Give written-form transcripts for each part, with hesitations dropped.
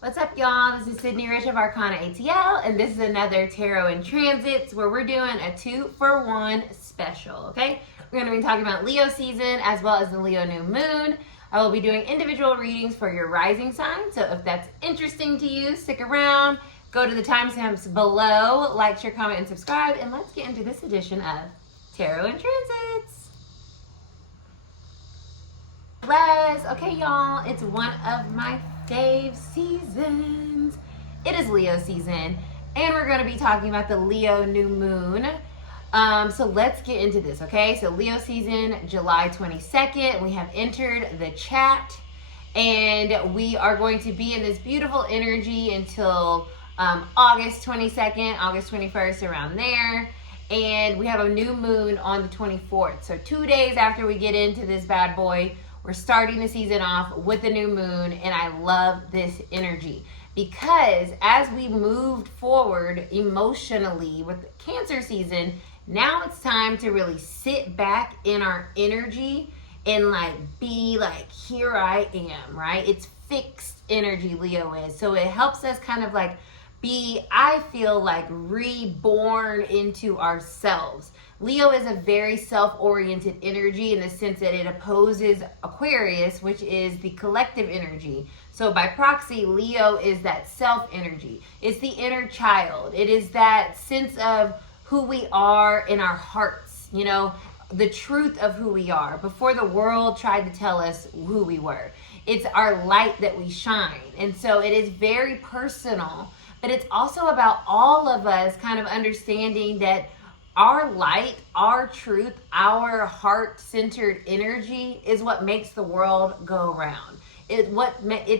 What's up, y'all? This is Cidnee of Arcana ATL, and this is another Tarot in Transits where we're doing a 2-for-1 special, okay? We're going to be talking about Leo season as well as the Leo new moon. I will be doing individual readings for your rising sign, so if that's interesting to you, stick around. Go to the timestamps below, like, share, comment, and subscribe, and let's get into this edition of Tarot in Transits. Okay, y'all, it's one of my fave seasons. It is Leo season, and we're going to be talking about the Leo new moon. So let's get into this, okay? So Leo season, July 22nd, we have entered the chat, and we are going to be in this beautiful energy until August 22nd, August 21st, around there. And we have a new moon on the 24th. So 2 days after we get into this bad boy, we're starting the season off with the new moon, and I love this energy because as we moved forward emotionally with the Cancer season, now it's time to really sit back in our energy and be here I am, right? It's fixed energy, Leo is. So it helps us kind of be, I feel reborn into ourselves. Leo is a very self-oriented energy in the sense that it opposes Aquarius, which is the collective energy. So by proxy, Leo is that self energy. It's the inner child. It is that sense of who we are in our hearts, the truth of who we are before the world tried to tell us who we were. It's our light that we shine. And so it is very personal, but it's also about all of us kind of understanding that our light, our truth, our heart-centered energy is what makes the world go around. It's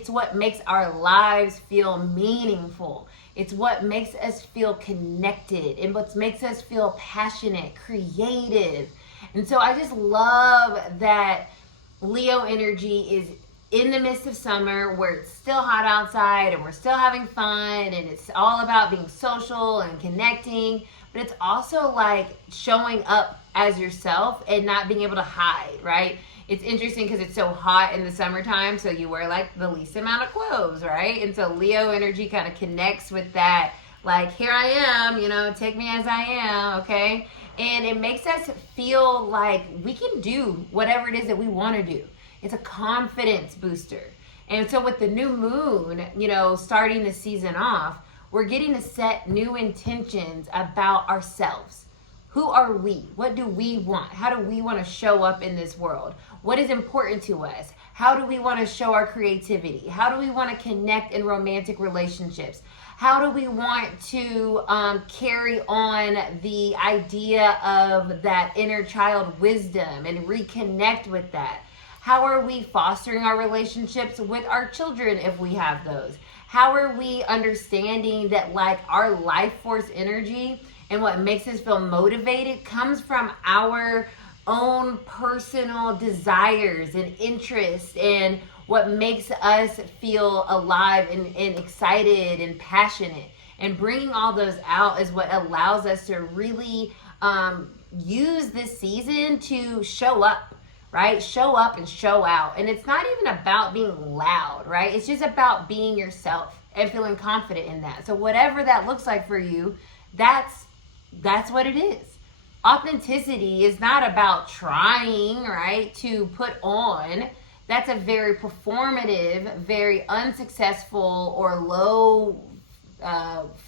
what makes our lives feel meaningful. It's what makes us feel connected and what makes us feel passionate, creative. And so I just love that Leo energy is in the midst of summer where it's still hot outside and we're still having fun and it's all about being social and connecting. But it's also showing up as yourself and not being able to hide, right? It's interesting because it's so hot in the summertime, so you wear the least amount of clothes, right? And so Leo energy kind of connects with that, here I am, take me as I am, okay? And it makes us feel like we can do whatever it is that we want to do. It's a confidence booster. And so with the new moon, starting the season off, we're getting to set new intentions about ourselves. Who are we? What do we want? How do we want to show up in this world? What is important to us? How do we want to show our creativity? How do we want to connect in romantic relationships? How do we want to carry on the idea of that inner child wisdom and reconnect with that? How are we fostering our relationships with our children if we have those? How are we understanding that our life force energy and what makes us feel motivated comes from our own personal desires and interests and what makes us feel alive and excited and passionate. And bringing all those out is what allows us to really use this season to show up. Right? Show up and show out. And it's not even about being loud, right? It's just about being yourself and feeling confident in that. So whatever that looks like for you, that's what it is. Authenticity is not about trying, right, to put on. That's a very performative, very unsuccessful or low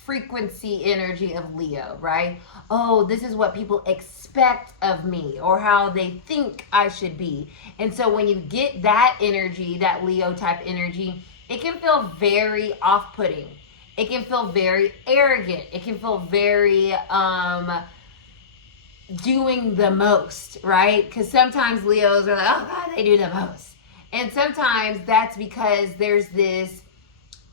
frequency energy of Leo, right? Oh, this is what people expect of me or how they think I should be. And so when you get that energy, that Leo type energy, it can feel very off-putting. It can feel very arrogant. It can feel very doing the most, right? Because sometimes Leos are oh God, they do the most. And sometimes that's because there's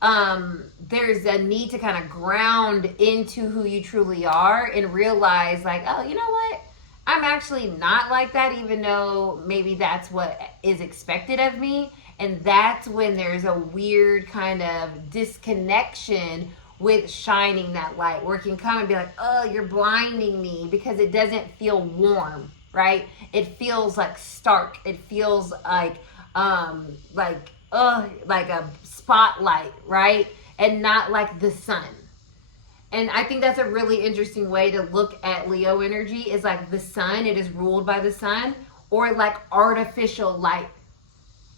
a need to kind of ground into who you truly are and realize oh, you know what? I'm actually not like that, even though maybe that's what is expected of me. And that's when there's a weird kind of disconnection with shining that light, where it can come and be oh, you're blinding me, because it doesn't feel warm, right? It feels stark. It feels like a spotlight, right? And not like the sun. And I think that's a really interesting way to look at Leo energy, is like the sun, it is ruled by the sun, or like artificial light.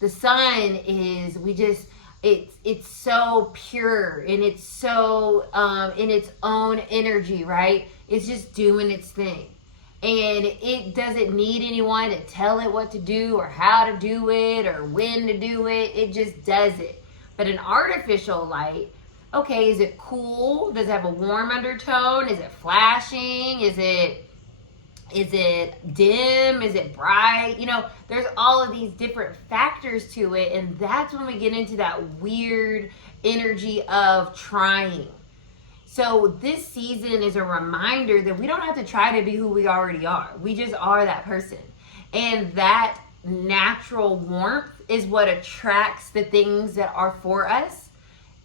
The sun is, it's so pure, and it's so in its own energy, right? It's just doing its thing. And it doesn't need anyone to tell it what to do or how to do it or when to do it. It just does it. But an artificial light, okay, is it cool? Does it have a warm undertone? Is it flashing? Is it dim? Is it bright? You know, there's all of these different factors to it, and that's when we get into that weird energy of trying. So this season is a reminder that we don't have to try to be who we already are. We just are that person. And that natural warmth is what attracts the things that are for us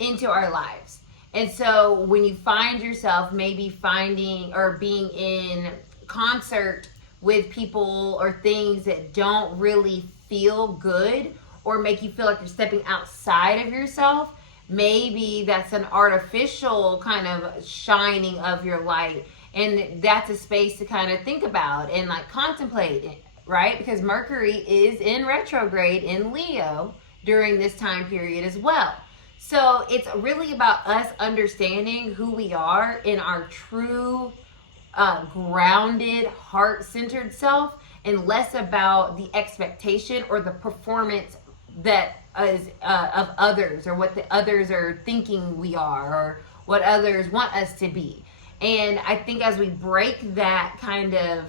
into our lives. And so when you find yourself maybe finding or being in concert with people or things that don't really feel good or make you feel like you're stepping outside of yourself, maybe that's an artificial kind of shining of your light. And that's a space to kind of think about and like contemplate it, right? Because Mercury is in retrograde in Leo during this time period as well. So it's really about us understanding who we are in our true grounded, heart-centered self, and less about the expectation or the performance that is of others, or what the others are thinking we are, or what others want us to be. And I think as we break that kind of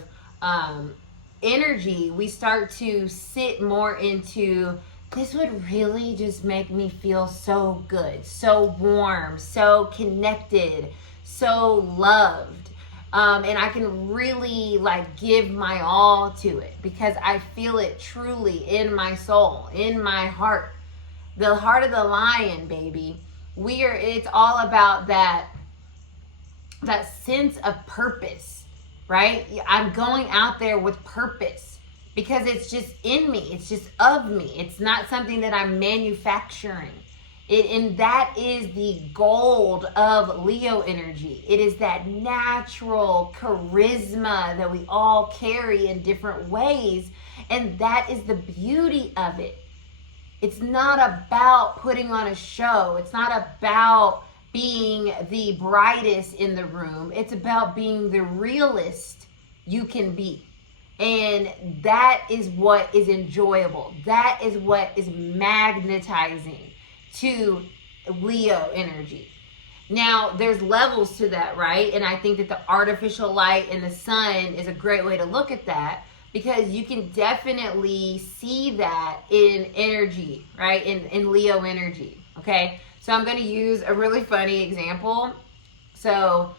energy, we start to sit more into, this would really just make me feel so good, so warm, so connected, so loved. And I can really like give my all to it because I feel it truly in my soul, in my heart. The heart of the lion, baby. It's all about that sense of purpose, right? I'm going out there with purpose because it's just in me. It's just of me. It's not something that I'm manufacturing. And that is the gold of Leo energy. It is that natural charisma that we all carry in different ways. And that is the beauty of it. It's not about putting on a show. It's not about being the brightest in the room. It's about being the realest you can be. And that is what is enjoyable. That is what is magnetizing to Leo energy. Now, there's levels to that, right? And I think that the artificial light and the sun is a great way to look at that, because you can definitely see that in energy, right? In Leo energy, okay? So I'm going to use a really funny example. So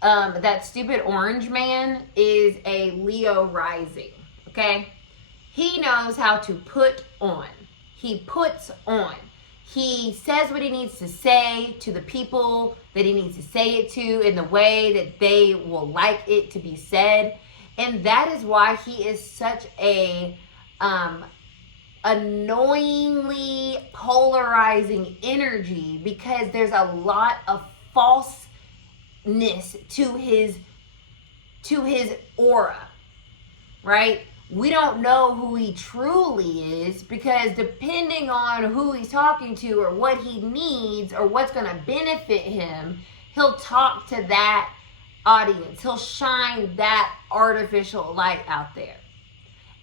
that stupid orange man is a Leo rising, okay? He knows how to put on. He puts on. He says what he needs to say to the people that he needs to say it to in the way that they will like it to be said. And that is why he is such a annoyingly polarizing energy, because there's a lot of falseness to his aura, right? We don't know who he truly is, because depending on who he's talking to or what he needs or what's going to benefit him, he'll talk to that audience. He'll shine that artificial light out there.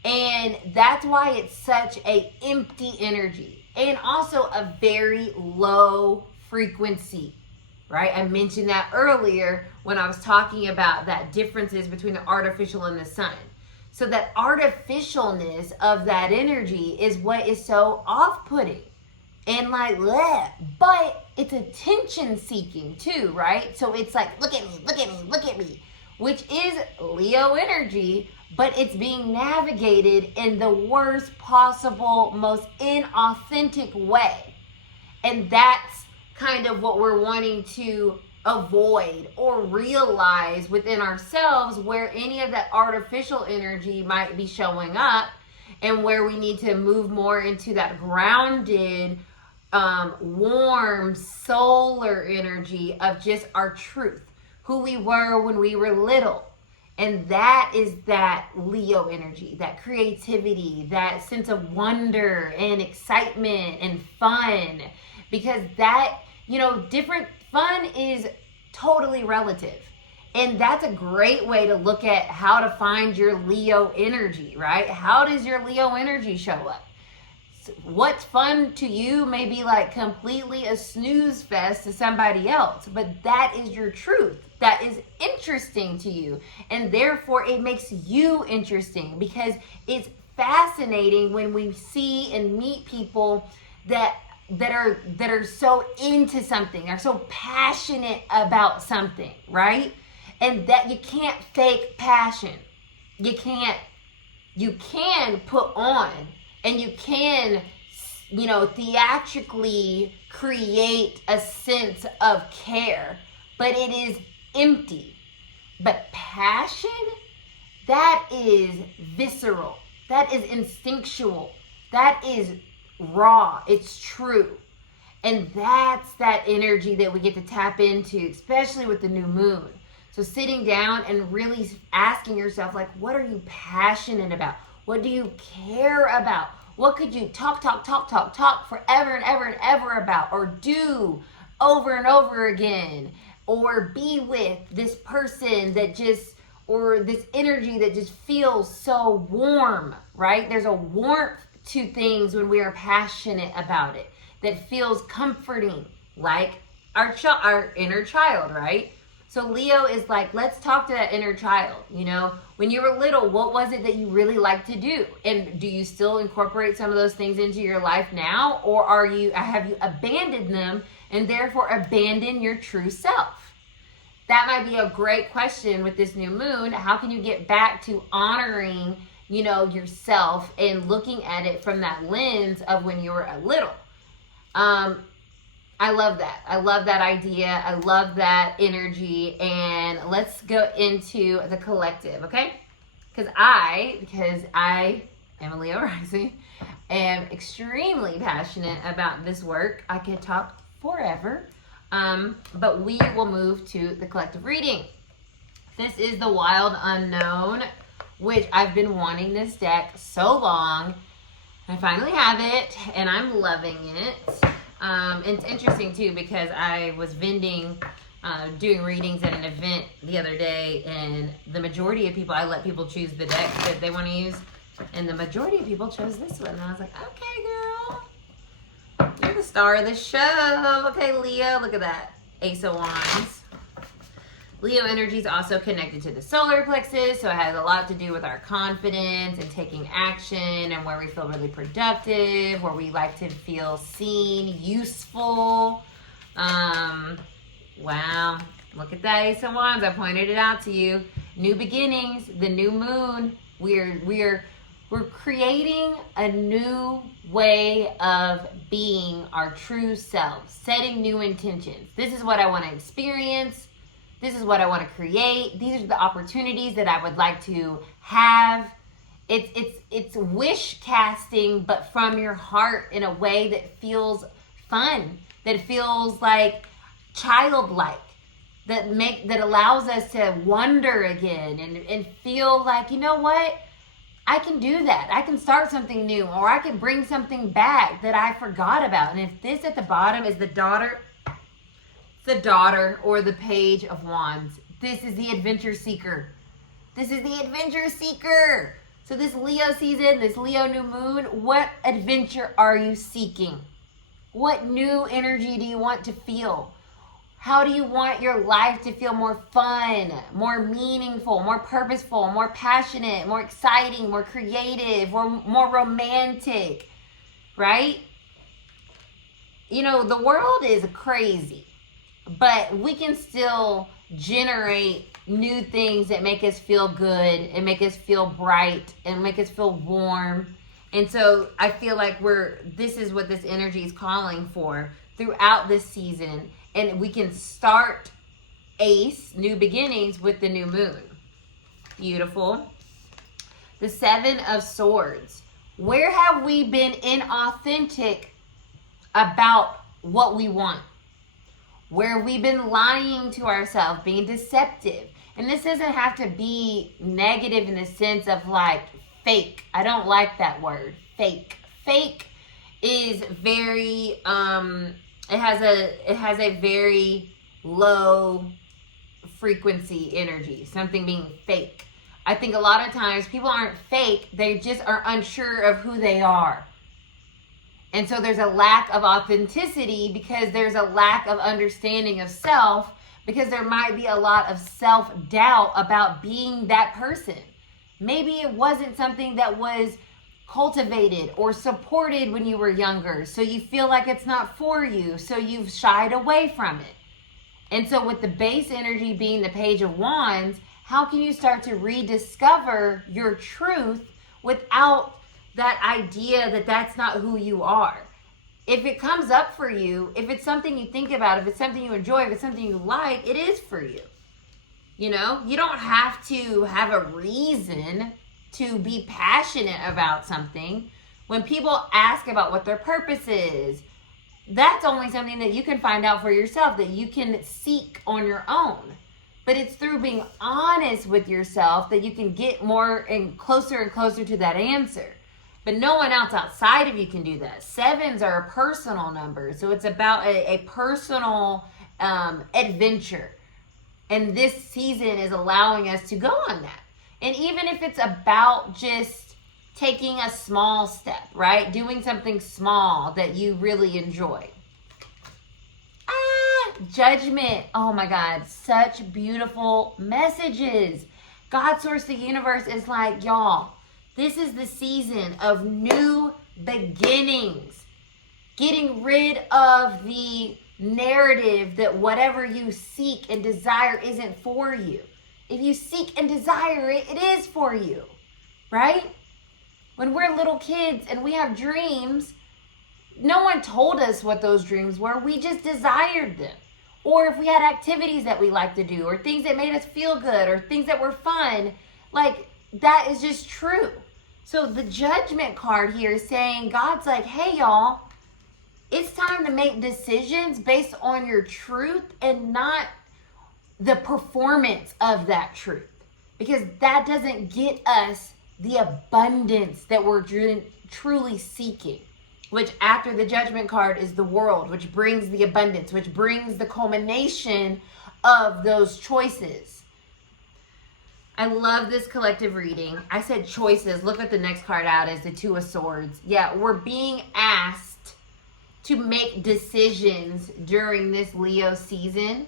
And that's why it's such a empty energy, and also a very low frequency, right? I mentioned that earlier when I was talking about that differences between the artificial and the sun. So that artificialness of that energy is what is so off-putting and like, bleh. But it's attention seeking too, right? So it's like, look at me, look at me, look at me, which is Leo energy, but it's being navigated in the worst possible, most inauthentic way. And that's kind of what we're wanting to avoid or realize within ourselves, where any of that artificial energy might be showing up, and where we need to move more into that grounded, warm, solar energy of just our truth, who we were when we were little. And that is that Leo energy, that creativity, that sense of wonder and excitement and fun. Because that, different fun is totally relative. And that's a great way to look at how to find your Leo energy, right? How does your Leo energy show up? What's fun to you may be like completely a snooze fest to somebody else, but that is your truth. That is interesting to you, and therefore it makes you interesting, because it's fascinating when we see and meet people that are so into something, are so passionate about something, right? And that you can't fake passion. You can put on, and you can, theatrically create a sense of care, but it is empty. But passion, that is visceral, that is instinctual, that is raw, it's true. And that's that energy that we get to tap into, especially with the new moon. So sitting down and really asking yourself, like, what are you passionate about? What do you care about? What could you talk forever and ever and ever about, or do over and over again, or be with this person that just, or this energy that just feels so warm, right? There's a warmth to things when we are passionate about it that feels comforting, like our inner child, right? So Leo is like, let's talk to that inner child. When you were little, what was it that you really liked to do? And do you still incorporate some of those things into your life now? Or have you abandoned them and therefore abandon your true self? That might be a great question with this new moon. How can you get back to honoring, yourself and looking at it from that lens of when you were a little? I love that. I love that idea. I love that energy. And let's go into the collective, okay? Because I am a Leo rising, am extremely passionate about this work. I could talk forever, but we will move to the collective reading. This is the Wild Unknown, which I've been wanting this deck so long. I finally have it, and I'm loving it. It's interesting too, because I was doing readings at an event the other day, and the majority of people, I let people choose the deck that they want to use, and the majority of people chose this one. And I was like, okay, girl, you're the star of the show. Okay, Leo, look at that. Ace of Wands. Leo energy is also connected to the solar plexus, so it has a lot to do with our confidence and taking action, and where we feel really productive, where we like to feel seen, useful. Wow, look at that Ace of Wands. I pointed it out to you. New beginnings, the new moon. We're creating a new way of being our true selves, setting new intentions. This is what I want to experience. This is what I want to create. These are the opportunities that I would like to have. It's wish casting, but from your heart, in a way that feels fun, that feels like childlike, that allows us to wonder again and feel like, you know what? I can do that. I can start something new, or I can bring something back that I forgot about. And if this at the bottom is the daughter or the Page of Wands, this is the adventure seeker. This is the adventure seeker. So this Leo season, this Leo new moon, what adventure are you seeking? What new energy do you want to feel? How do you want your life to feel more fun, more meaningful, more purposeful, more passionate, more exciting, more creative, more romantic, right? The world is crazy, but we can still generate new things that make us feel good and make us feel bright and make us feel warm. And so I feel like this is what this energy is calling for throughout this season. And we can start Ace, new beginnings, with the new moon. Beautiful. The Seven of Swords. Where have we been inauthentic about what we want? Where have we been lying to ourselves, being deceptive? And this doesn't have to be negative in the sense of like fake. I don't like that word, fake. Fake is very, it has a very low frequency energy, something being fake. I think a lot of times people aren't fake, they just are unsure of who they are. And so there's a lack of authenticity because there's a lack of understanding of self, because there might be a lot of self-doubt about being that person. Maybe it wasn't something that was cultivated or supported when you were younger, so you feel like it's not for you, so you've shied away from it. And so with the base energy being the Page of Wands, how can you start to rediscover your truth without that idea that that's not who you are? If it comes up for you, if it's something you think about, if it's something you enjoy, if it's something you like, it is for you. You know, you don't have to have a reason to be passionate about something. When people ask about what their purpose is, that's only something that you can find out for yourself, that you can seek on your own. But it's through being honest with yourself that you can get more and closer to that answer. But no one else outside of you can do that. Sevens are a personal number. So it's about a personal adventure. And this season is allowing us to go on that. And even if it's about just taking a small step, right? Doing something small that you really enjoy. Judgment. Oh my God. Such beautiful messages. God, source, the universe is like, y'all, this is the season of new beginnings. Getting rid of the narrative that whatever you seek and desire isn't for you. If you seek and desire it, it is for you, right? When we're little kids and we have dreams, no one told us what those dreams were. We just desired them. Or if we had activities that we like to do, or things that made us feel good, or things that were fun, like that is just true. So the Judgment card here is saying, God's like, hey y'all, it's time to make decisions based on your truth and not the performance of that truth. Because that doesn't get us the abundance that we're truly seeking. Which after the Judgment card is the World, which brings the abundance, which brings the culmination of those choices. I love this collective reading. I said choices. Look what the next card out is, the Two of Swords. Yeah, we're being asked to make decisions during this Leo season.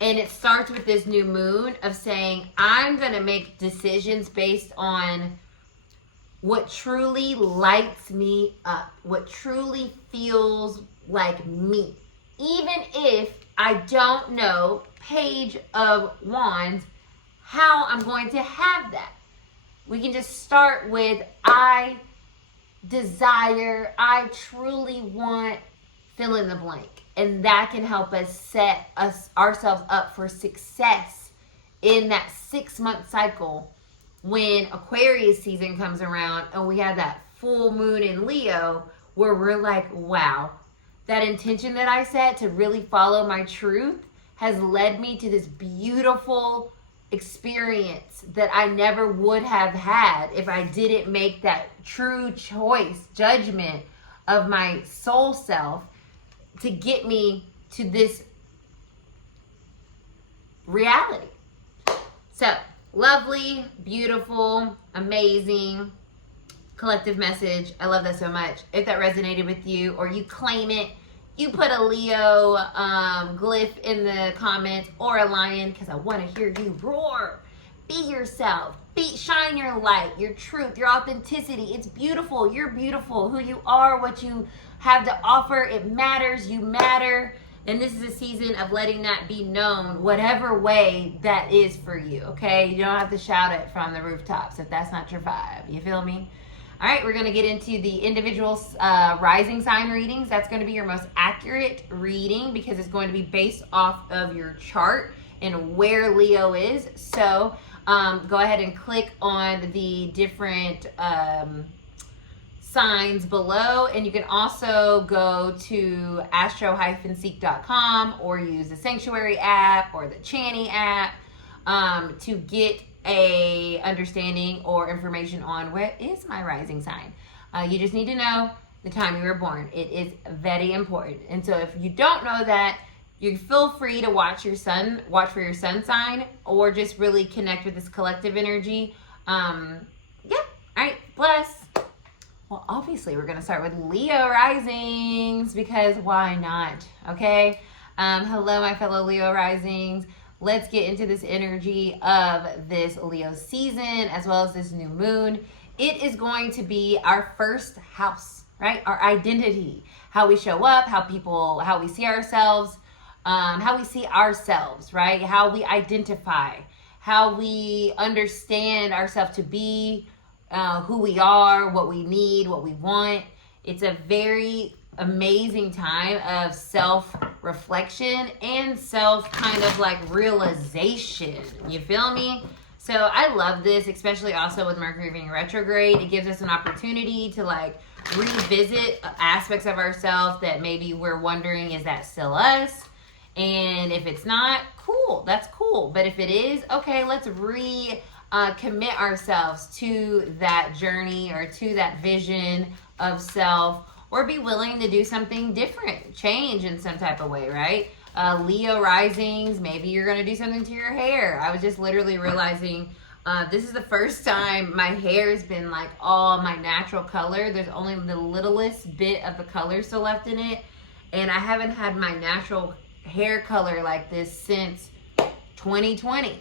And it starts with this new moon of saying, I'm going to make decisions based on what truly lights me up, what truly feels like me. Even if I don't know, Page of Wands, how I'm going to have that. We can just start with, I desire, I truly want, fill in the blank. And that can help us set ourselves up for success in that 6-month cycle when Aquarius season comes around and we have that full moon in Leo where we're like, wow, that intention that I set to really follow my truth has led me to this beautiful experience that I never would have had if I didn't make that true choice, judgment of my soul self to get me to this reality. So, lovely, beautiful, amazing collective message. I love that so much. If that resonated with you or you claim it, you put a Leo glyph in the comments or a lion because I want to hear you roar. Be yourself. Shine your light, your truth, your authenticity. It's beautiful. You're beautiful. Who you are, what you have to offer, it matters. You matter. And this is a season of letting that be known, whatever way that is for you, okay? You don't have to shout it from the rooftops if that's not your vibe. You feel me? All right, we're going to get into the individual rising sign readings. That's going to be your most accurate reading because it's going to be based off of your chart and where Leo is. So go ahead and click on the different signs below, and you can also go to astro-seek.com or use the Sanctuary app or the Chani app to get a understanding or information on what is my rising sign. You just need to know the time you were born. It is very important. And so if you don't know that, you feel free to watch for your sun sign, or just really connect with this collective energy. Yeah. All right. Plus, well, obviously we're going to start with Leo risings, because why not? Okay. Hello, my fellow Leo risings. Let's get into this energy of this Leo season, as well as this new moon. It is going to be our first house, right? Our identity, how we show up, how we see ourselves, right? How we identify, how we understand ourselves to be, who we are, what we need, what we want. It's a very amazing time of self-reflection and realization. You feel me? So I love this, especially also with Mercury being retrograde. It gives us an opportunity to revisit aspects of ourselves that maybe we're wondering, is that still us? And if it's not, cool, that's cool. But if it is, okay, let's commit ourselves to that journey or to that vision of self, or be willing to do something different, change in some type of way, right? Leo risings, maybe you're going to do something to your hair. I was just literally realizing this is the first time my hair has been all my natural color. There's only the littlest bit of the color still left in it. And I haven't had my natural hair color like this since 2020.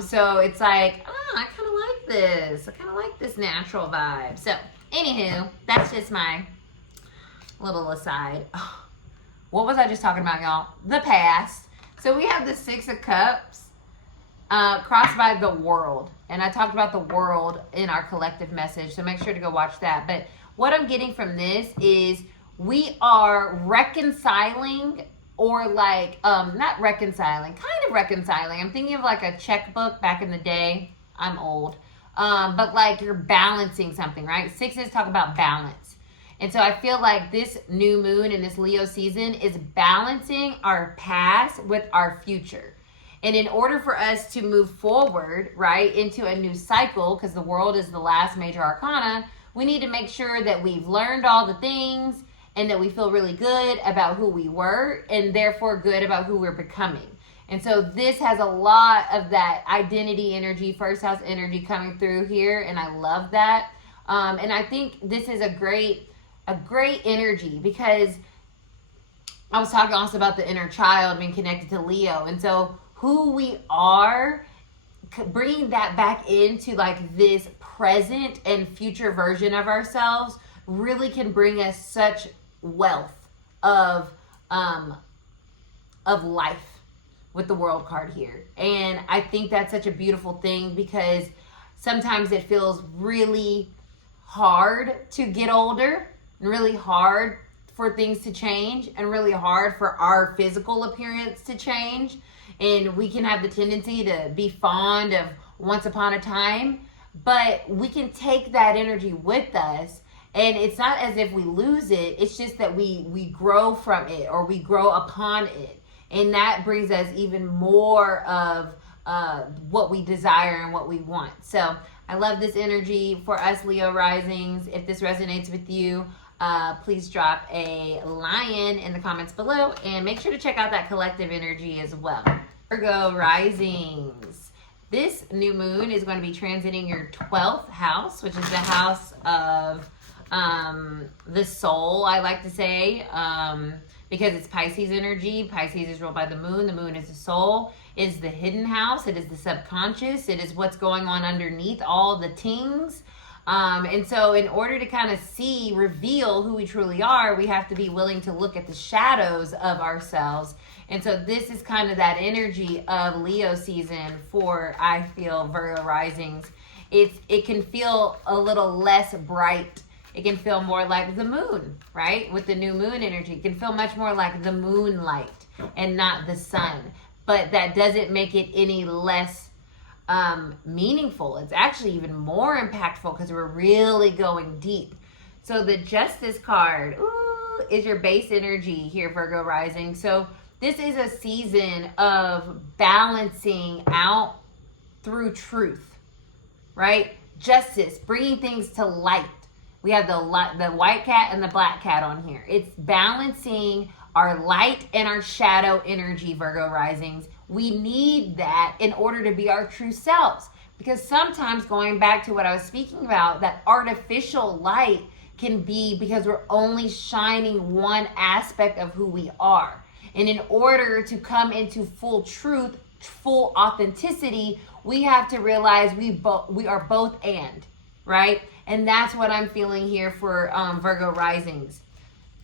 So it's I kind of like this. I kind of like this natural vibe. So anywho, that's just my little aside. What was I just talking about, y'all? The past. So we have the Six of Cups crossed by the world. And I talked about the world in our collective message. So make sure to go watch that. But what I'm getting from this is we are reconciling, or not reconciling, kind of reconciling. I'm thinking of a checkbook back in the day. I'm old. But you're balancing something, right? Sixes talk about balance. And so I feel like this new moon in this Leo season is balancing our past with our future. And in order for us to move forward, right, into a new cycle, because the world is the last major arcana, we need to make sure that we've learned all the things and that we feel really good about who we were, and therefore good about who we're becoming. And so this has a lot of that identity energy, first house energy coming through here, and I love that. And I think this is a great energy, because I was talking also about the inner child being connected to Leo. And so who we are, bringing that back into this present and future version of ourselves really can bring us such wealth of life with the World card here. And I think that's such a beautiful thing, because sometimes it feels really hard to get older, and really hard for things to change, and really hard for our physical appearance to change. And we can have the tendency to be fond of once upon a time, but we can take that energy with us. And it's not as if we lose it. It's just that we grow from it, or we grow upon it. And that brings us even more of what we desire and what we want. So I love this energy for us Leo risings. If this resonates with you, please drop a lion in the comments below, and make sure to check out that collective energy as well. Virgo risings. This new moon is going to be transiting your 12th house, which is the house of the soul, I like to say, because it's Pisces energy. Pisces is ruled by the moon. The moon is the soul. It is the hidden house. It is the subconscious. It is what's going on underneath all the things. And so in order to kind of reveal who we truly are, we have to be willing to look at the shadows of ourselves. And so this is kind of that energy of Leo season for, I feel, Virgo risings. It can feel a little less bright. It can feel more like the moon, right? With the new moon energy. It can feel much more like the moonlight and not the sun. But that doesn't make it any less meaningful. It's actually even more impactful, because we're really going deep. So the Justice card, ooh, is your base energy here, Virgo rising. So this is a season of balancing out through truth, right? Justice, bringing things to light. We have the white cat and the black cat on here. It's balancing our light and our shadow energy, Virgo risings. We need that in order to be our true selves. Because sometimes, going back to what I was speaking about, that artificial light can be because we're only shining one aspect of who we are. And in order to come into full truth, full authenticity, we have to realize we are both and, right? And that's what I'm feeling here for Virgo risings.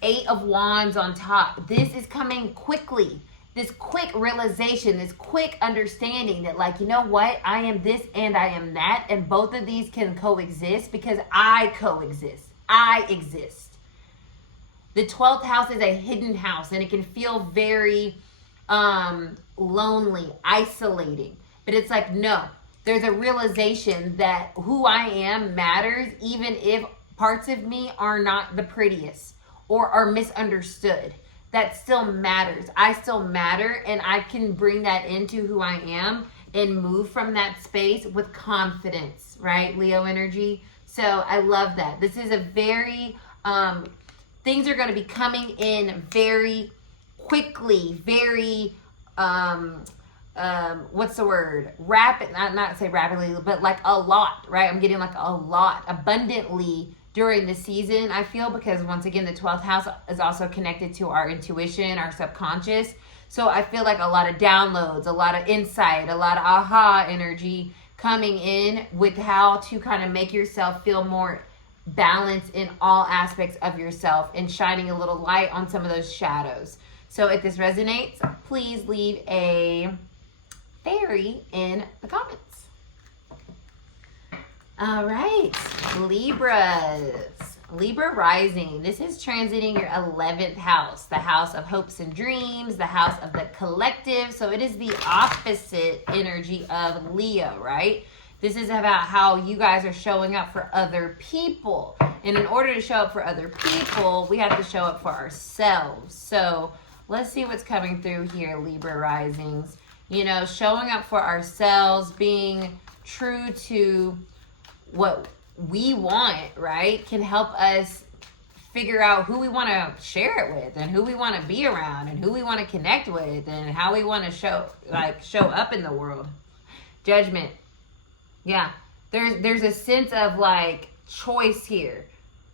8 of Wands on top. This is coming quickly. This quick realization, this quick understanding that, like, you know what? I am this and I am that. And both of these can coexist because I coexist. I exist. The 12th house is a hidden house, and it can feel very lonely, isolating. But it's like, no, there's a realization that who I am matters, even if parts of me are not the prettiest or are misunderstood. That still matters. I still matter, and I can bring that into who I am and move from that space with confidence, right? Leo energy. So I love that. This is a very, things are going to be coming in very quickly, very, what's the word? Rapid, not say rapidly, but like a lot, right? I'm getting like a lot, abundantly during the season, I feel, because once again, the 12th house is also connected to our intuition, our subconscious. So I feel like a lot of downloads, a lot of insight, a lot of aha energy coming in with how to kind of make yourself feel more balanced in all aspects of yourself and shining a little light on some of those shadows. So if this resonates, please leave a fairy in the comments. All right, Libras. Libra rising. This is transiting your 11th house, the house of hopes and dreams, the house of the collective. So it is the opposite energy of Leo, right? This is about how you guys are showing up for other people. And in order to show up for other people, we have to show up for ourselves. So let's see what's coming through here, Libra risings. You know, showing up for ourselves, being true to what we want, right, can help us figure out who we want to share it with and who we want to be around and who we want to connect with and how we want to show up in the world. Judgment. Yeah. There's a sense of like choice here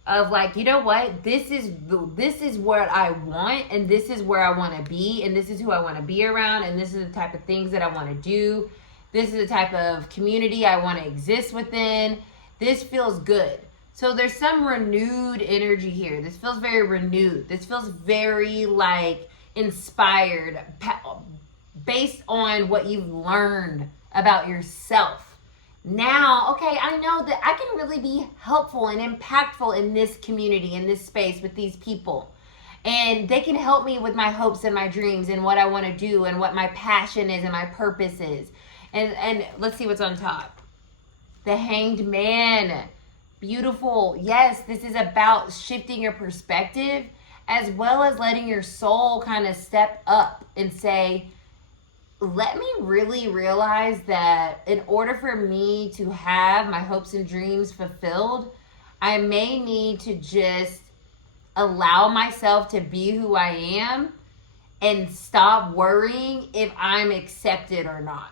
of like, you know what? This is what I want, and this is where I want to be, and this is who I want to be around, and this is the type of things that I want to do. This is the type of community I want to exist within. This feels good. So there's some renewed energy here. This feels very renewed. This feels very like inspired based on what you've learned about yourself. Now, okay, I know that I can really be helpful and impactful in this community, in this space with these people. And they can help me with my hopes and my dreams and what I want to do and what my passion is and my purpose is. And let's see what's on top. The Hanged Man. Beautiful. Yes, this is about shifting your perspective as well as letting your soul kind of step up and say, let me really realize that in order for me to have my hopes and dreams fulfilled, I may need to just allow myself to be who I am and stop worrying if I'm accepted or not.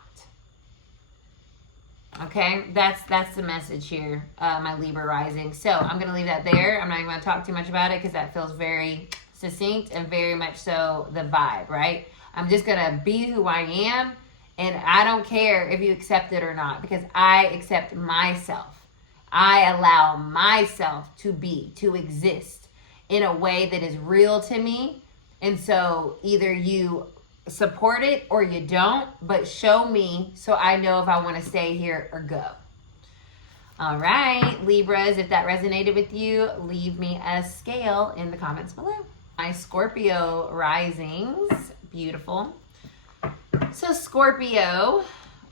Okay, that's the message here, my Libra rising. So I'm going to leave that there. I'm not even going to talk too much about it because that feels very succinct and very much so the vibe, right? I'm just going to be who I am, and I don't care if you accept it or not because I accept myself. I allow myself to be, to exist in a way that is real to me. And so either you support it or you don't, but show me so I know if I want to stay here or go. All right, Libras, if that resonated with you, leave me a scale in the comments below. My Scorpio risings, beautiful. So Scorpio,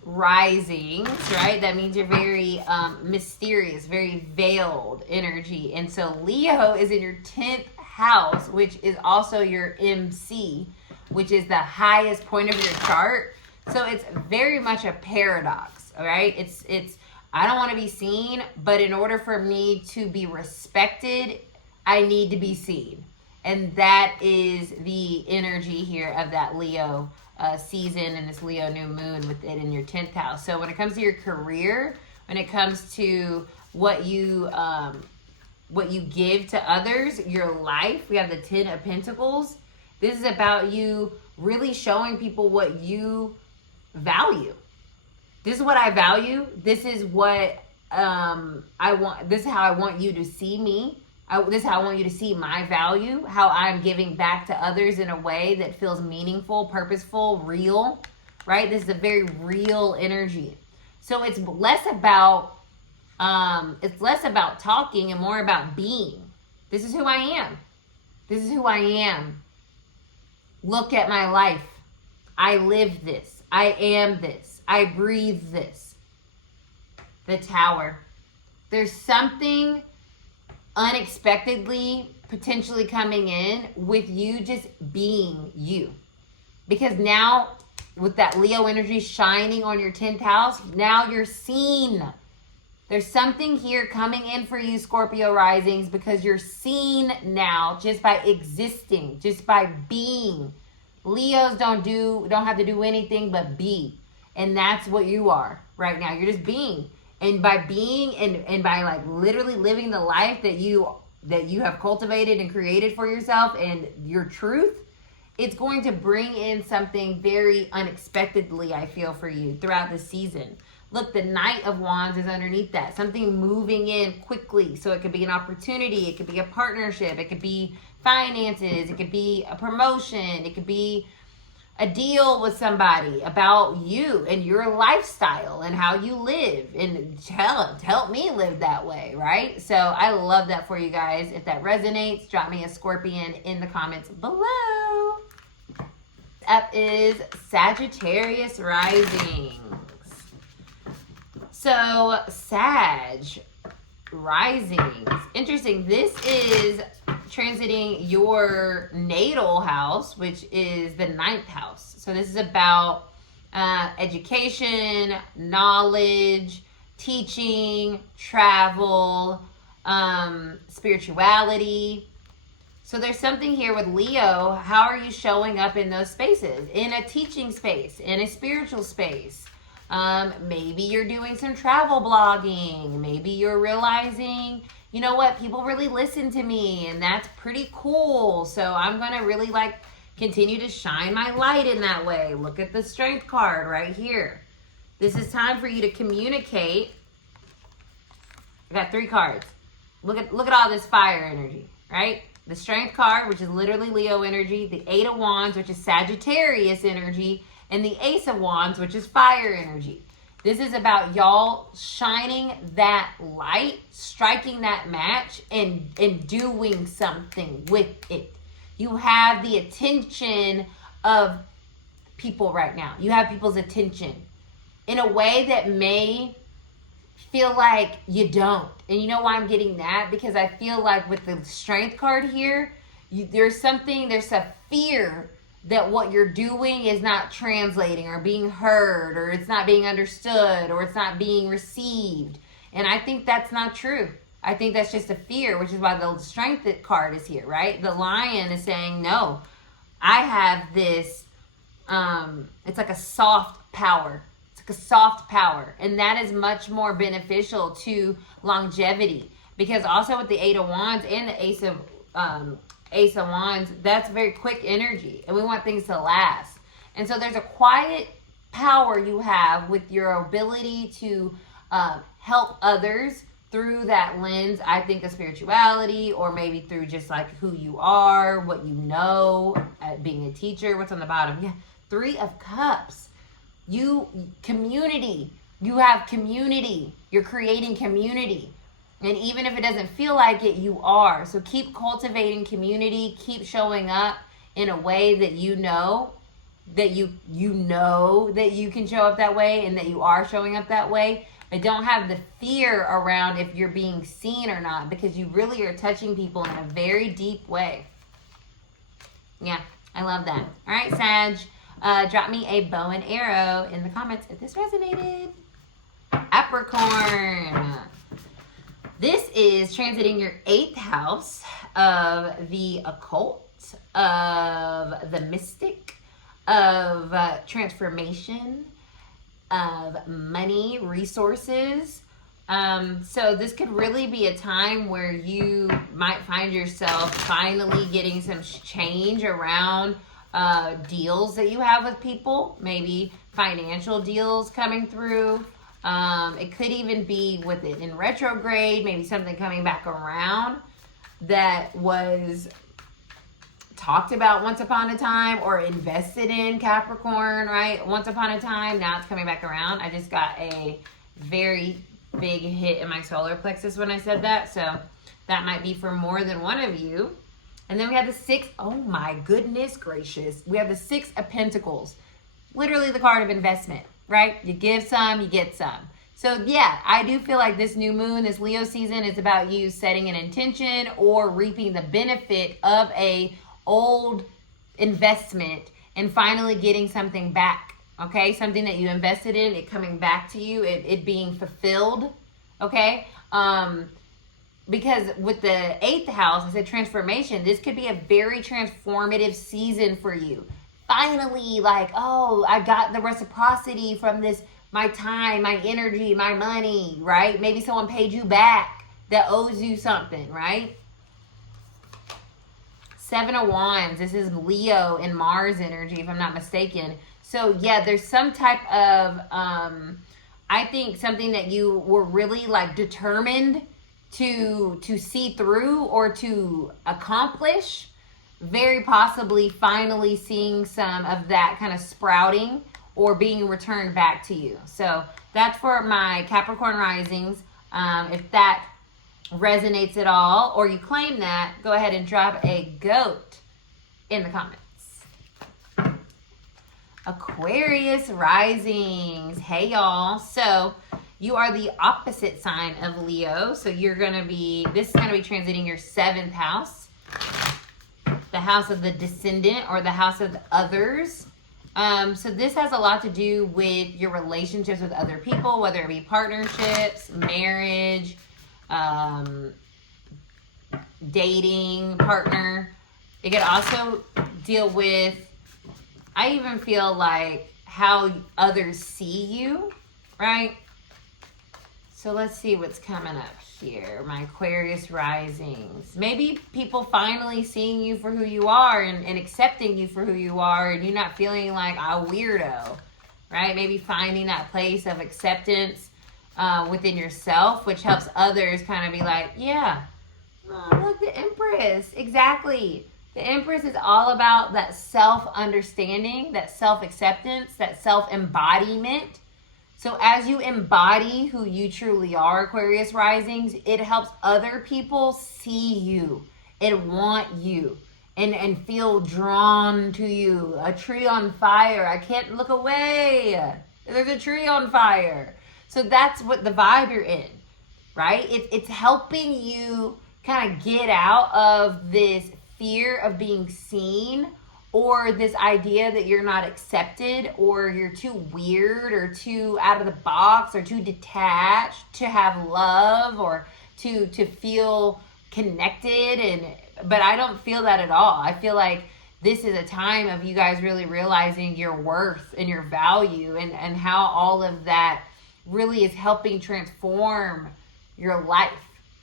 risings, right? That means you're very mysterious, very veiled energy. And so Leo is in your 10th house, which is also your MC, which is the highest point of your chart. So it's very much a paradox, all right? It's I don't want to be seen, but in order for me to be respected, I need to be seen. And that is the energy here of that Leo season and this Leo new moon with it in your 10th house. So when it comes to your career, when it comes to what you give to others, your life, we have the 10 of Pentacles. This is about you really showing people what you value. This is what I value. This is what I want. This is how I want you to see me. This is how I want you to see my value, how I'm giving back to others in a way that feels meaningful, purposeful, real, right? This is a very real energy. So it's less about talking and more about being. This is who I am. This is who I am. Look at my life. I live this. I am this. I breathe this. The Tower. There's something unexpectedly potentially coming in with you just being you. Because now with that Leo energy shining on your 10th house, now you're seen. There's something here coming in for you, Scorpio risings, because you're seen now just by existing, just by being. Leos don't have to do anything but be. And that's what you are right now. You're just being. And by being and by like literally living the life that you have cultivated and created for yourself and your truth, it's going to bring in something very unexpectedly, I feel, for you throughout the season. Look, the Knight of Wands is underneath that. Something moving in quickly. So it could be an opportunity. It could be a partnership. It could be finances. It could be a promotion. It could be a deal with somebody about you and your lifestyle and how you live. And help me live that way, right? So I love that for you guys. If that resonates, drop me a scorpion in the comments below. Up is Sagittarius rising. So, Sag risings. Interesting. This is transiting your natal house, which is the 9th house. So, this is about education, knowledge, teaching, travel, spirituality. So, there's something here with Leo. How are you showing up in those spaces? In a teaching space, in a spiritual space. Maybe you're doing some travel blogging. Maybe you're realizing, you know what, people really listen to me and that's pretty cool. So I'm going to really continue to shine my light in that way. Look at the Strength card right here. This is time for you to communicate. I got 3 cards. Look at all this fire energy, right? The Strength card, which is literally Leo energy. The 8 of Wands, which is Sagittarius energy. And the Ace of Wands, which is fire energy. This is about y'all shining that light, striking that match, and doing something with it. You have the attention of people right now. You have people's attention in a way that may feel like you don't. And you know why I'm getting that? Because I feel like with the Strength card here, there's a fear that what you're doing is not translating or being heard, or it's not being understood, or it's not being received. And I think that's not true. I think that's just a fear, which is why the Strength card is here, right? The Lion is saying, no, I have this, it's like a soft power. It's like a soft power. And that is much more beneficial to longevity. Because also with the 8 of Wands and the Ace of Wands, that's very quick energy, and we want things to last. And so there's a quiet power you have with your ability to help others through that lens, I think, of spirituality, or maybe through just like who you are, what you know, being a teacher. What's on the bottom? Yeah, 3 of Cups. Community. You have community. You're creating community. And even if it doesn't feel like it, you are. So keep cultivating community. Keep showing up in a way that you know that you know that you can show up that way and that you are showing up that way, but don't have the fear around if you're being seen or not, because you really are touching people in a very deep way. Yeah, I love that. All right, Sag, drop me a bow and arrow in the comments if this resonated. Capricorn. This is transiting your 8th house of the occult, of the mystic, of transformation, of money, resources. So this could really be a time where you might find yourself finally getting some change around deals that you have with people, maybe financial deals coming through. It could even be with it in retrograde, maybe something coming back around that was talked about once upon a time or invested in, Capricorn, right? Once upon a time, now it's coming back around. I just got a very big hit in my solar plexus when I said that, so that might be for more than one of you. And then we have the 6, oh my goodness gracious, we have the 6 of Pentacles, literally the card of investment, right? You give some, you get some. So yeah, I do feel like this new moon, this Leo season, is about you setting an intention or reaping the benefit of a old investment and finally getting something back. Okay, something that you invested in, it coming back to you, it being fulfilled. Okay, because with the 8th house, I said transformation. This could be a very transformative season for you. Finally, like, oh, I got the reciprocity from this, my time, my energy, my money, right? Maybe someone paid you back that owes you something, right? 7 of Wands. This is Leo and Mars energy, if I'm not mistaken. So yeah, there's some type of, I think something that you were really like determined to see through or to accomplish. Very possibly finally seeing some of that kind of sprouting or being returned back to you. So that's for my Capricorn risings. If that resonates at all, or you claim that, go ahead and drop a goat in the comments. Aquarius risings. Hey y'all. So you are the opposite sign of Leo. So you're going to be, this is going to be transiting your 7th house. The house of the descendant or the house of the others. So this has a lot to do with your relationships with other people, whether it be partnerships, marriage, dating partner. It could also deal with, I even feel like how others see you, right? So let's see what's coming up here. My Aquarius risings. Maybe people finally seeing you for who you are and accepting you for who you are, and you're not feeling like a weirdo, right? Maybe finding that place of acceptance within yourself, which helps others kind of be like, yeah, oh, look, the Empress. Exactly. The Empress is all about that self-understanding, that self-acceptance, that self-embodiment. So as you embody who you truly are, Aquarius risings, it helps other people see you and want you and feel drawn to you. A tree on fire. I can't look away. There's a tree on fire. So that's what the vibe you're in, right? It's helping you kind of get out of this fear of being seen, or this idea that you're not accepted, or you're too weird, or too out of the box, or too detached to have love, or to feel connected. But I don't feel that at all. I feel like this is a time of you guys really realizing your worth and your value, and how all of that really is helping transform your life.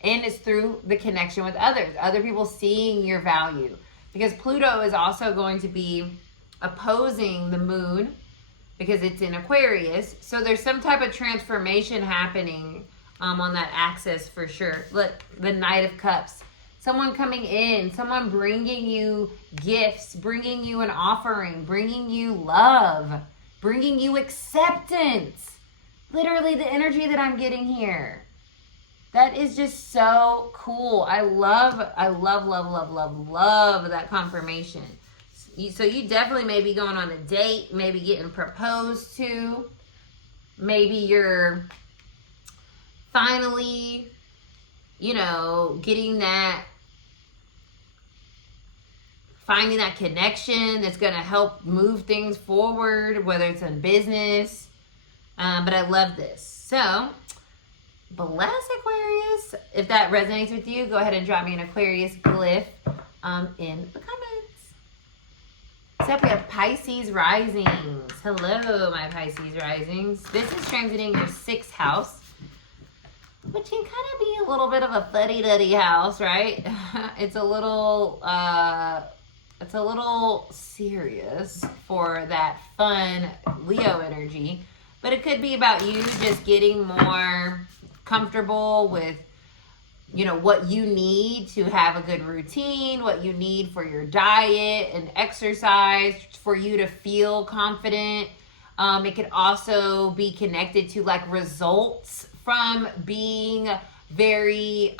And it's through the connection with others, other people seeing your value. Because Pluto is also going to be opposing the moon because it's in Aquarius. So there's some type of transformation happening on that axis for sure. Look, the Knight of Cups. Someone coming in, someone bringing you gifts, bringing you an offering, bringing you love, bringing you acceptance. Literally the energy that I'm getting here. That is just so cool. I love that confirmation. So you definitely may be going on a date, maybe getting proposed to. Maybe you're finally, you know, finding that connection that's going to help move things forward, whether it's in business. But I love this. So, bless Aquarius. If that resonates with you, go ahead and drop me an Aquarius glyph in the comments. Next up, we have Pisces risings. Hello, my Pisces risings. This is transiting your 6th house, which can kind of be a little bit of a fuddy-duddy house, right? It's a little serious for that fun Leo energy, but it could be about you just getting more comfortable with, you know, what you need to have a good routine, what you need for your diet and exercise, for you to feel confident. It could also be connected to like results from being very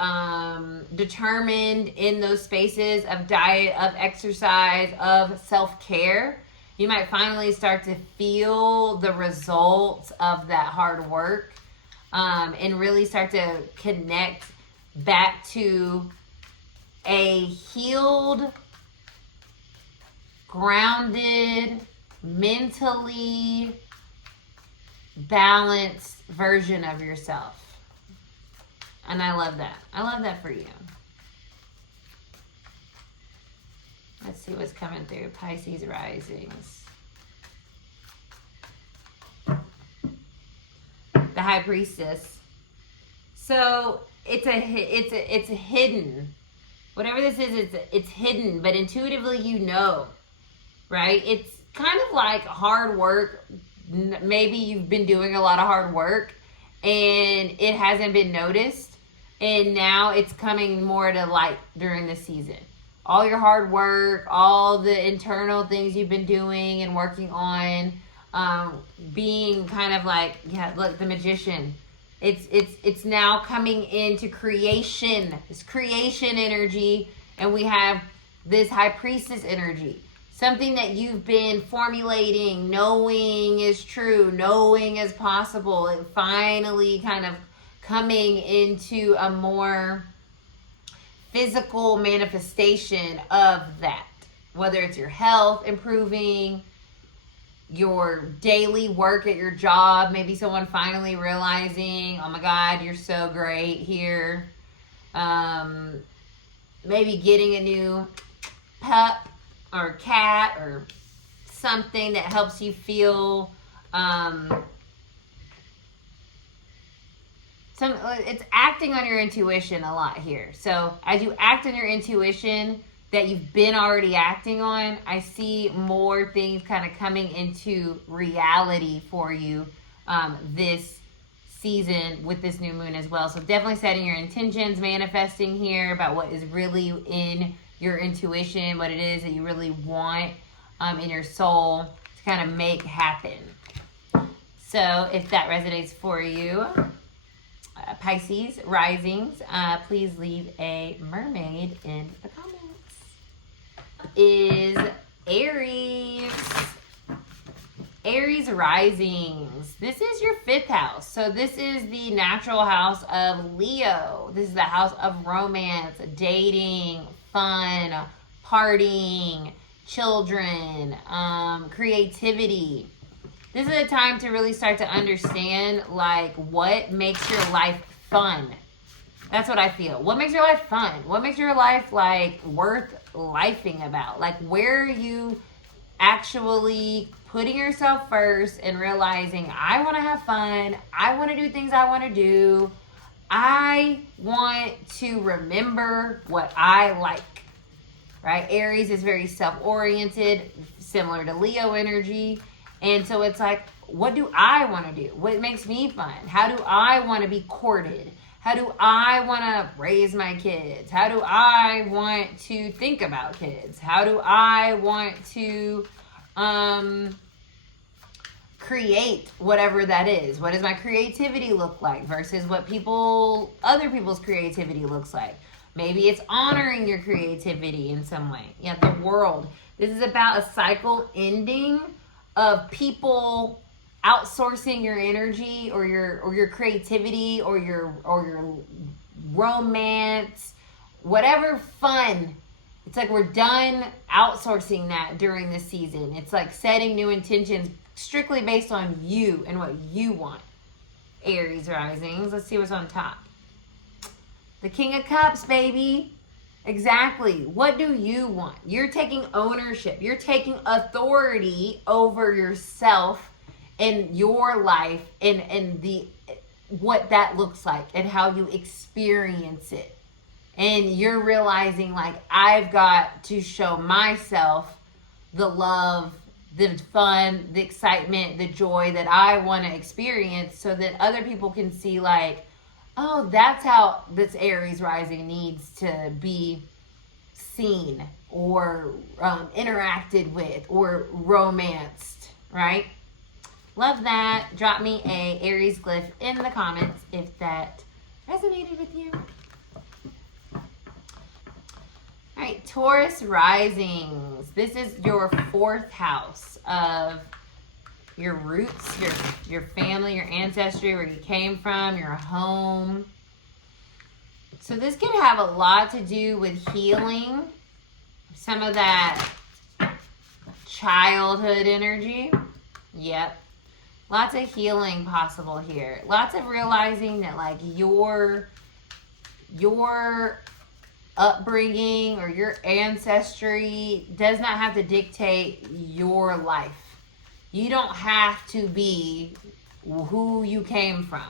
determined in those spaces of diet, of exercise, of self-care. You might finally start to feel the results of that hard work, and really start to connect back to a healed, grounded, mentally balanced version of yourself. And I love that. I love that for you. Let's see what's coming through. Pisces risings. The High Priestess. So it's hidden. Whatever this is, it's hidden, but intuitively you know, right? It's kind of like hard work. Maybe you've been doing a lot of hard work and it hasn't been noticed, and now it's coming more to light during this season. All your hard work, all the internal things you've been doing and working on, being kind of like, yeah, look, the Magician. It's now coming into creation, this creation energy, and we have this High Priestess energy. Something that you've been formulating, knowing is true, knowing is possible, and finally kind of coming into a more physical manifestation of that. Whether it's your health improving, your daily work at your job, maybe someone finally realizing, oh my God, you're so great here. Maybe getting a new pup or cat or something that helps you feel it's acting on your intuition a lot here. So as you act on your intuition that you've been already acting on, I see more things kind of coming into reality for you this season with this new moon as well. So definitely setting your intentions, manifesting here about what is really in your intuition, what it is that you really want in your soul to kind of make happen. So if that resonates for you, Pisces risings, please leave a mermaid in the comments. Is Aries. Aries risings. This is your 5th house. So this is the natural house of Leo. This is the house of romance, dating, fun, partying, children, creativity. This is a time to really start to understand like what makes your life fun. That's what I feel. What makes your life fun? What makes your life like worth lifing about? Like where are you actually putting yourself first and realizing I want to have fun. I want to do things I want to do. I want to remember what I like. Right? Aries is very self-oriented, similar to Leo energy. And so it's like, what do I want to do? What makes me fun? How do I want to be courted? How do I want to raise my kids? How do I want to think about kids? How do I want to create whatever that is? What does my creativity look like versus what other people's creativity looks like? Maybe it's honoring your creativity in some way. Yeah, the world. This is about a cycle ending of people outsourcing your energy or your creativity or your romance, whatever fun. It's like we're done outsourcing that during this season. It's like setting new intentions strictly based on you and what you want. Aries risings. Let's see what's on top. The King of Cups, baby. Exactly. What do you want? You're taking ownership. You're taking authority over yourself and your life and the what that looks like and how you experience it. And you're realizing, like, I've got to show myself the love, the fun, the excitement, the joy that I want to experience so that other people can see, like, oh, that's how this Aries rising needs to be seen or interacted with or romanced, right? Love that. Drop me a Aries glyph in the comments if that resonated with you. All right, Taurus risings. This is your 4th house of your roots, your family, your ancestry, where you came from, your home. So this could have a lot to do with healing, some of that childhood energy. Yep. Lots of healing possible here. Lots of realizing that, like, your upbringing or your ancestry does not have to dictate your life. You don't have to be who you came from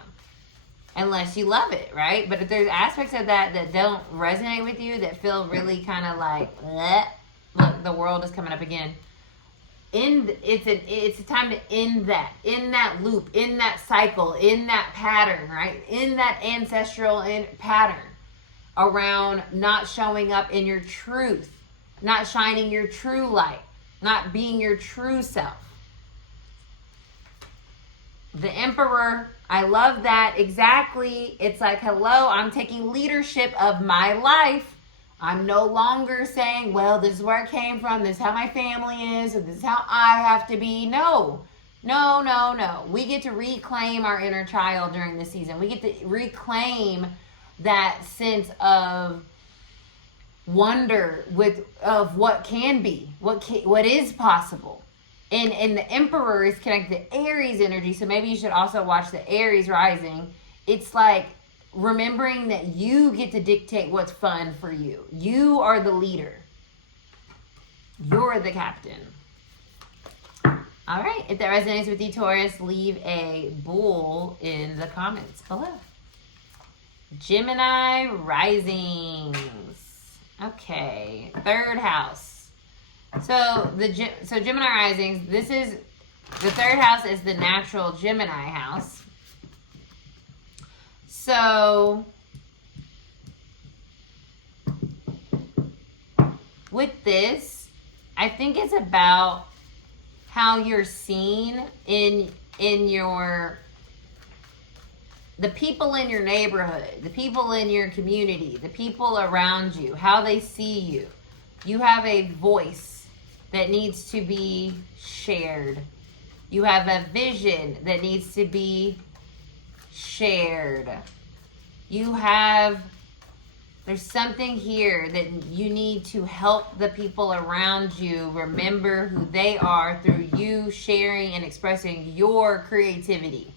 unless you love it, right? But if there's aspects of that that don't resonate with you, that feel really kind of like, look, the world is coming up again. It's a time to end that loop, in that cycle, in that pattern, right? In that ancestral pattern around not showing up in your truth, not shining your true light, not being your true self. The Emperor, I love that. Exactly. It's like, hello, I'm taking leadership of my life. I'm no longer saying, well, this is where I came from, this is how my family is, or this is how I have to be. No. We get to reclaim our inner child during this season. We get to reclaim that sense of wonder of what can be, what is possible. And the Emperor is connected to Aries energy, so maybe you should also watch the Aries rising. It's like remembering that you get to dictate what's fun for you. You are the leader. You're the captain. All right, if that resonates with you, Taurus, leave a bull in the comments below. Gemini risings. Okay, 3rd house. So Gemini risings, this is, the 3rd house is the natural Gemini house. So with this, I think it's about how you're seen in the people in your neighborhood, the people in your community, the people around you, how they see you. You have a voice that needs to be shared. You have a vision that needs to be shared. There's something here that you need to help the people around you remember who they are through you sharing and expressing your creativity.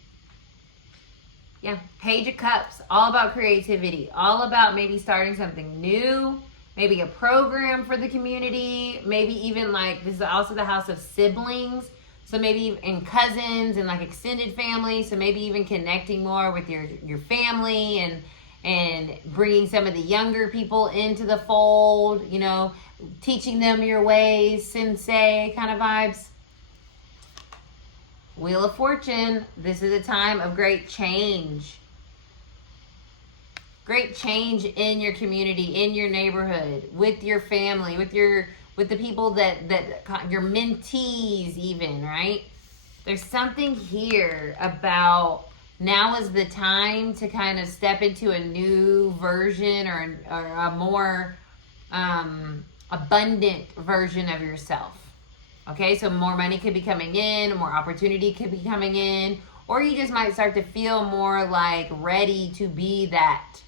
Yeah, Page of Cups, all about creativity, all about maybe starting something new, maybe a program for the community, maybe even like, this is also the house of siblings, so maybe in cousins and like extended family, so maybe even connecting more with your family and bringing some of the younger people into the fold, you know, teaching them your ways, sensei kind of vibes. Wheel of Fortune, this is a time of great change. Great change in your community, in your neighborhood, with your family, with the people that your mentees even, right? There's something here about now is the time to kind of step into a new version or a more abundant version of yourself. Okay, so more money could be coming in, more opportunity could be coming in, or you just might start to feel more like ready to be that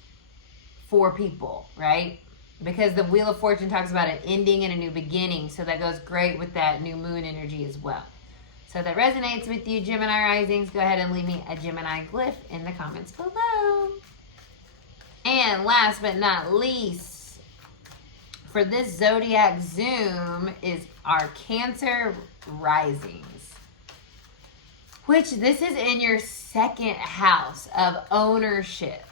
for people, right? Because the Wheel of Fortune talks about an ending and a new beginning, so that goes great with that new moon energy as well. So if that resonates with you, Gemini risings, go ahead and leave me a Gemini glyph in the comments below. And last but not least, for this zodiac Zoom is our Cancer risings, which this is in your second house of ownership.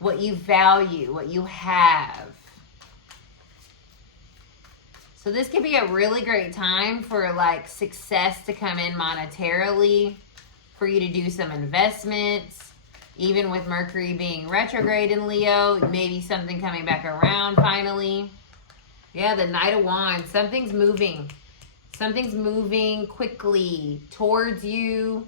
What you value, what you have. So this could be a really great time for like success to come in monetarily, for you to do some investments, even with Mercury being retrograde in Leo, maybe something coming back around finally. Yeah, the Knight of Wands, something's moving. Something's moving quickly towards you.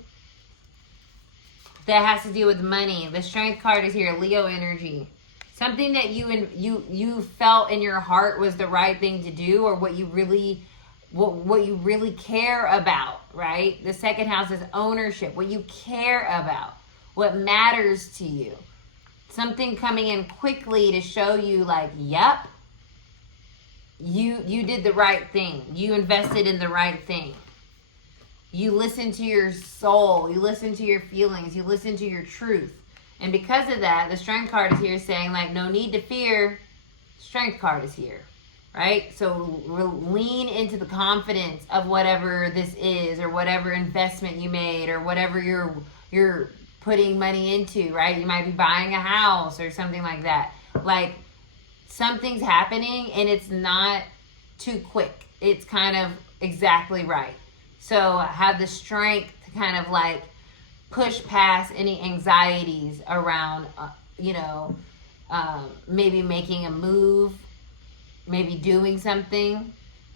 That has to do with money. The Strength card is here, Leo energy. Something that you felt in your heart was the right thing to do, or what you really care about, right? The second house is ownership, what you care about, what matters to you. Something coming in quickly to show you like, yep, you did the right thing. You invested in the right thing. You listen to your soul. You listen to your feelings. You listen to your truth. And because of that, the Strength card is here saying, like, no need to fear. Strength card is here, right? So lean into the confidence of whatever this is, or whatever investment you made, or whatever you're putting money into, right? You might be buying a house or something like that. Like, something's happening and it's not too quick. It's kind of exactly right. So have the strength to kind of like push past any anxieties around, maybe making a move, maybe doing something.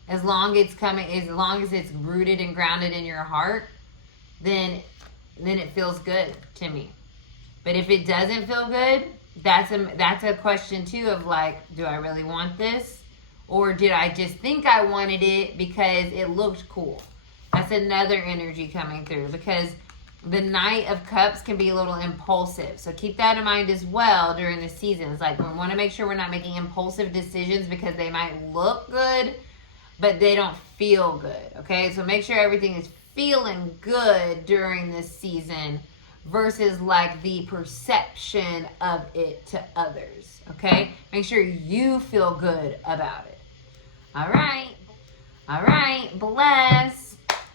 As long as it's rooted and grounded in your heart, then it feels good to me. But if it doesn't feel good, that's a question too of like, do I really want this? Or did I just think I wanted it because it looked cool? That's another energy coming through, because the Knight of Cups can be a little impulsive. So keep that in mind as well during the season. It's like we want to make sure we're not making impulsive decisions because they might look good, but they don't feel good. Okay, so make sure everything is feeling good during this season versus like the perception of it to others. Okay, make sure you feel good about it. All right, bless.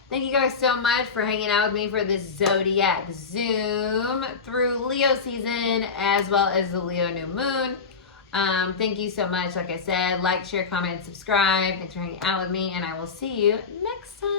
Thank you guys so much for hanging out with me for this Zodiac Zoom through Leo season as well as the Leo new moon. Thank you so much. Like I said, like, share, comment, subscribe. Thanks for hanging out with me, and I will see you next time.